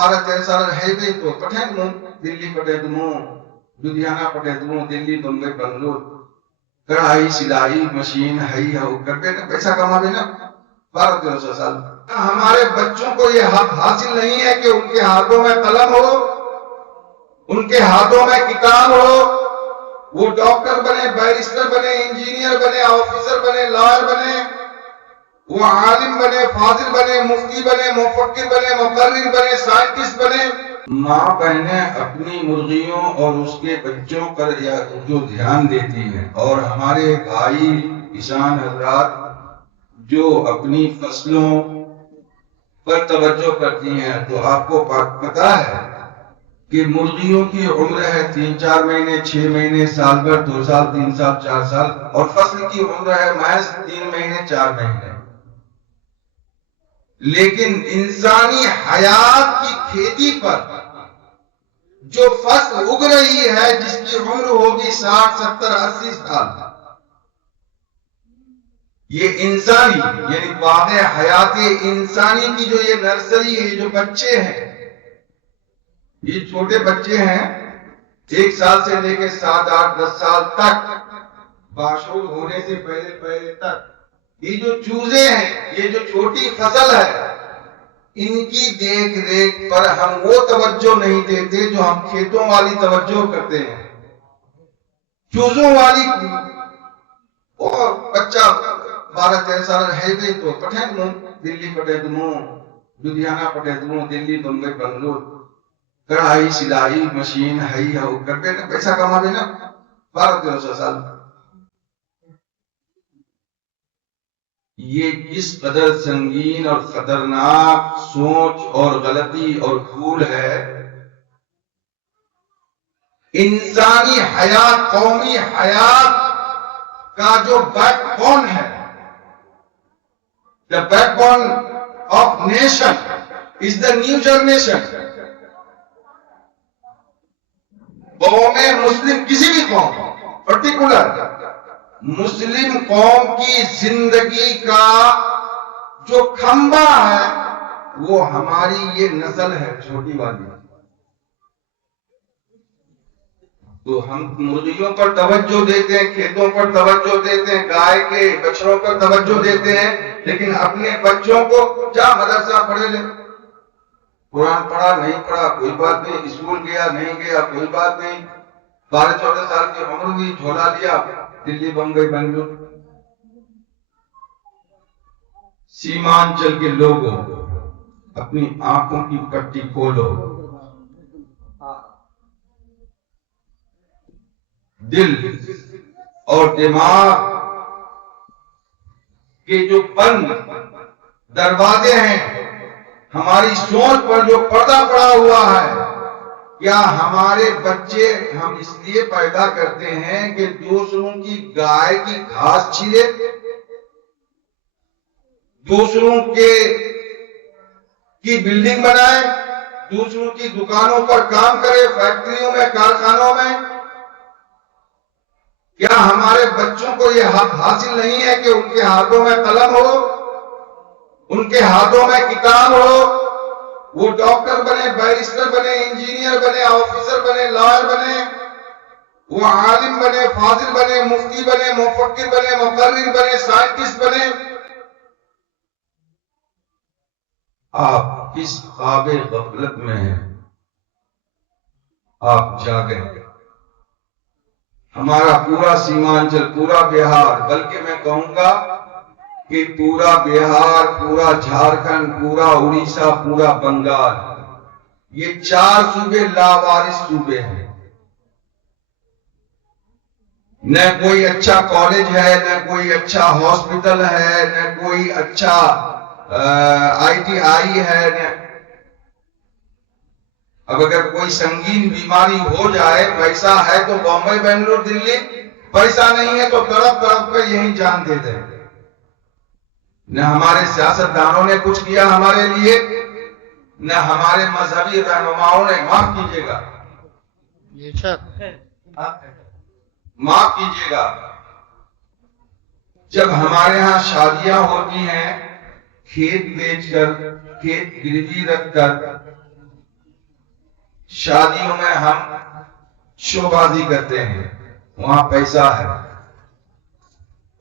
بھارت ایسا ہے بھی تو پٹھے دوں دلی پٹھے دوں لدھیانہ پٹھے دوں دلی بمبئی بنگلور کڑھائی سلائی مشین ہئی ہو کر کے پیسہ کما دے نا 1200 سال. ہمارے بچوں کو یہ حق حاصل نہیں ہے کہ ان کے ہاتھوں میں قلم ہو ان کے ہاتھوں میں کتاب ہو وہ ڈاکٹر بنے بیرسٹر بنے انجینئر بنے آفیسر بنے لائر بنے وہ عالم بنے فاضل بنے مفتی بنے مفکر بنے مقرر بنے سائنٹسٹ بنے. ماں بہنیں اپنی مرغیوں اور اس کے بچوں پر جو دھیان دیتی ہیں اور ہمارے بھائی کسان حضرات جو اپنی فصلوں پر توجہ کرتی ہیں تو آپ کو پتا ہے کہ مرغیوں کی عمر ہے 3-4 مہینے 6 مہینے سال بھر 2 سال 3 سال 4 سال اور فصل کی عمر ہے محض 3 مہینے 4 مہینے. لیکن انسانی حیات کی کھیتی پر جو فصل اگ رہی ہے جس کی عمر ہوگی 60 70 80 سال یہ انسانی یعنی باغ حیات انسانی کی جو یہ نرسری ہے جو بچے ہیں یہ چھوٹے بچے ہیں 1 سال سے لے کے 7 8 10 سال تک باشعور ہونے سے پہلے تک یہ جو چوزے ہیں یہ جو چھوٹی فصل ہے ان کی دیکھ ریکھ پر ہم وہ توجہ نہیں دیتے جو ہم کھیتوں والی توجہ کرتے ہیں. چوزوں والی وہ بچہ 12-13 سال ہے بھی تو پٹھے دوں دلی پٹھے دوں لدھیانہ پٹھے دوں دلی بمبئی بنگلور کڑھائی سلائی مشین ہئی ہو کر کے پیسہ کما دے نا 1200 سال. یہ کس قدر سنگین اور خطرناک سوچ اور غلطی اور بھول ہے. انسانی حیات قومی حیات کا جو بیک بون ہے the backbone of nation is the new generation. قوم مسلم کسی بھی قوم پرٹیکولر مسلم قوم کی زندگی کا جو کھمبا ہے وہ ہماری یہ نسل ہے چھوٹی والی. تو ہم مرغیوں پر توجہ دیتے ہیں کھیتوں پر توجہ دیتے ہیں گائے کے بچڑوں پر توجہ دیتے ہیں لیکن اپنے بچوں کو جا مدرسہ پڑھے لے قرآن پڑھا نہیں پڑھا کوئی بات نہیں اسکول گیا نہیں گیا کوئی بات نہیں 12-14 سال کی عمر ہوئی جھولا لیا دلی بمبئی بنگلور. سیمانچل کے لوگوں اپنی آنکھوں کی پٹی کھولو. دل اور دماغ کے جو بند دروازے ہیں ہماری سوچ پر جو پردہ پڑا ہوا ہے کیا ہمارے بچے ہم اس لیے پیدا کرتے ہیں کہ دوسروں کی گائے کی گھاس چھیلے دوسروں کی بلڈنگ بنائے دوسروں کی دکانوں پر کام کرے فیکٹریوں میں کارخانوں میں. کیا ہمارے بچوں کو یہ حق حاصل نہیں ہے کہ ان کے ہاتھوں میں قلم ہو ان کے ہاتھوں میں کتاب ہو وہ ڈاکٹر بنے بیرسٹر بنے انجینئر بنے آفیسر بنے لائر بنے وہ عالم بنے فاضل بنے مفتی بنے مفکر بنے مقرر بنے سائنٹسٹ بنے. آپ کس خواب غفلت میں ہیں آپ جاگیں. ہمارا پورا سیمانچل پورا بہار بلکہ میں کہوں گا کہ پورا بہار پورا جھارکھنڈ پورا اڑیسہ پورا بنگال یہ 4 صوبے لاوارث صوبے ہیں. نہ کوئی اچھا کالج ہے نہ کوئی اچھا ہاسپٹل ہے نہ کوئی اچھا ITI ہے نہ اب اگر کوئی سنگین بیماری ہو جائے پیسہ ہے تو بامبئی بنگلور دلی پیسہ نہیں ہے تو تڑپ تڑپ کر یہیں جان دے دیں. نہ ہمارے سیاستدانوں نے کچھ کیا ہمارے لیے نہ ہمارے مذہبی رہنماؤں نے. معاف کیجیے گا معاف کیجیے گا جب ہمارے ہاں شادیاں ہوتی ہیں کھیت بیچ کر کھیت گروی رکھ کر شادیوں میں ہم شو بازی کرتے ہیں، وہاں پیسہ ہے،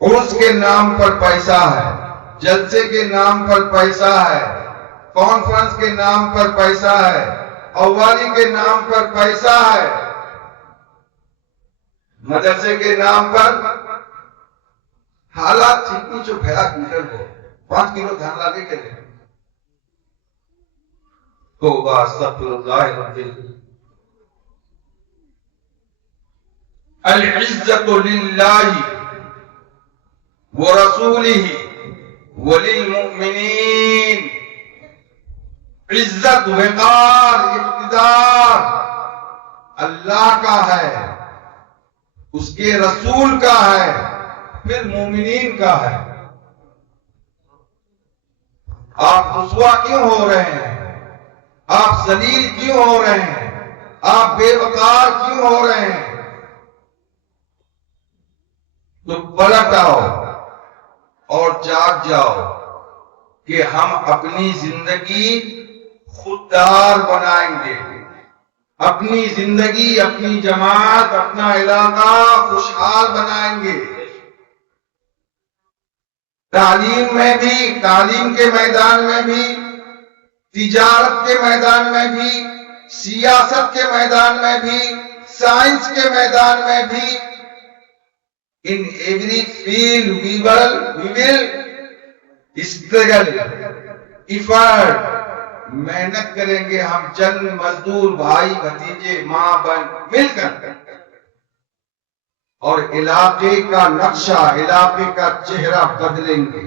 عرس کے نام پر پیسہ ہے، جلسے کے نام پر پیسہ ہے، کانفرنس کے نام پر پیسہ ہے، قوالی کے نام پر پیسہ ہے، مدرسے کے نام پر حالات ٹھیک جو بھیا کنٹل کو 5 کلو دھان لاگے کے لئے توبہ استغفر اللہ العظیم۔ العزت للہ ورسولہ وللمؤمنین، عزت، وقار، اقتدار اللہ کا ہے، اس کے رسول کا ہے، پھر مومنین کا ہے۔ آپ رسوا کیوں ہو رہے ہیں؟ آپ ذلیل کیوں ہو رہے ہیں؟ آپ بے وقار کیوں ہو رہے ہیں؟ تو پلٹ آؤ اور جاگ جاؤ کہ ہم اپنی زندگی خوددار بنائیں گے، اپنی زندگی، اپنی جماعت، اپنا علاقہ خوشحال بنائیں گے۔ تعلیم میں بھی، تعلیم کے میدان میں بھی، تجارت کے میدان میں بھی، سیاست کے میدان میں بھی، سائنس کے میدان میں بھی، in every field we will struggle, effort، محنت کریں گے ہم، چند مزدور بھائی بھتیجے ماں بہن مل کر، اور علاقے کا نقشہ، علاقے کا چہرہ بدلیں گے۔